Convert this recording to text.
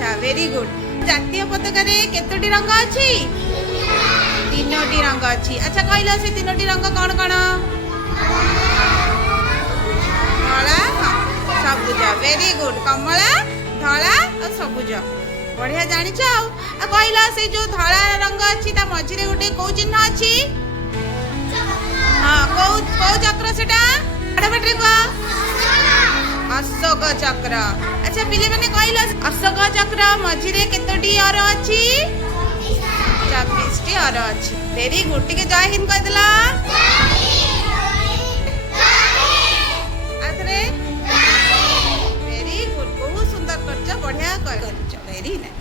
अच्छा very good जातीय पताका रे केतोटी रंग अछि तीनोटी रंग अछि अच्छा कहलो से तीनोटी रंग कौन कौन धला सबुज वेरी गुड कमला धला और सबुज बढ़िया जानी चाओ आ कहला से जो धला रंग अछि ता मझिरे गोटे को चिन्ह अछि हां को चक्र सेटा आडबटरे को अशोक चक्र अच्छा पिले माने कहला अशोक चक्र मझिरे केतोटी अर अछि 24 टी अर अछि वेरी गुड टिके जय हिंद कह देला आथरे वेरी गुड बहुत सुंदर करछ बढ़िया करछ वेरी नाइस।